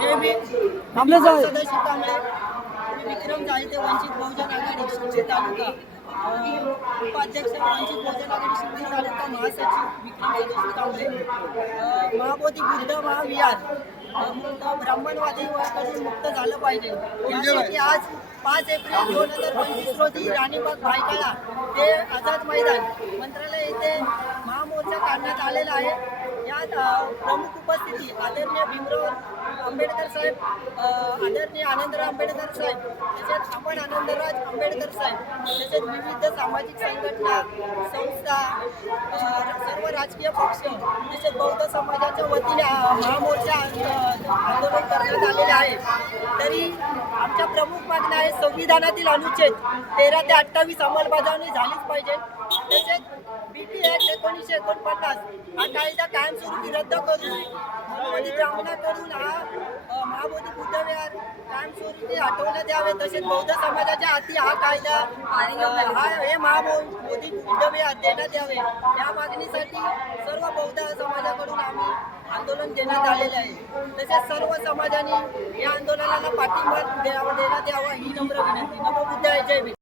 जय भीम. सदाशिव कांबळे वंचित बहुजन आघाडी शिर्डी तालुका. उपाध्यक्ष वंचित बहुजन आघाडी शिर्डी तालुका महासचिव विक्रम महाबोधी बुद्ध महाविहार. ब्राह्मणवादी वर्गातून मुक्त झालं पाहिजे. आज पाच एप्रिल दोन हजार पंचवीस रोजी राणीबाग भायकाळा हे आझाद मैदान मंत्रालय येथे महामोर्चा काढण्यात आलेला आहे. यात प्रमुख उपस्थिती आदरणीय भीमराव आंबेडकर साहेब आदरणीय आनंदराव आंबेडकर साहेब तसेच आपण आनंदराज आंबेडकर साहेब तसेच विविध सामाजिक संघटना संस्था सर्व राजकीय पक्ष तसेच बौद्ध समाजाच्या वतीने महामोर्चा आंदोलन करण्यात आलेले आहे. तरी आमच्या प्रमुख मागण्या आहे संविधानातील अनुच्छेद तेरा ते अठ्ठावीस अंमलबजावणी झालीच पाहिजे. तसेच बी टी एकोणीसशे एकोणपन्नास हा कायदा कायमस्वरूपी रद्द करून मनोवादी ब्राह्मणाकडून हा महाबोधी बुद्ध विहार कायमस्वरूपी हटवण्यात यावे तसेच बौद्ध समाजाच्या हाती हा कायदा आणि हा हे महाबोधी बुद्धविहार देण्यात यावे. या मागणीसाठी सर्व बौद्ध समाजाकडून आम्ही आंदोलन देण्यात आलेले आहे. तसेच सर्व समाजाने या आंदोलनाला पाठिंबा देण्यात यावा ही नम्र विनंती. नमो आहे जय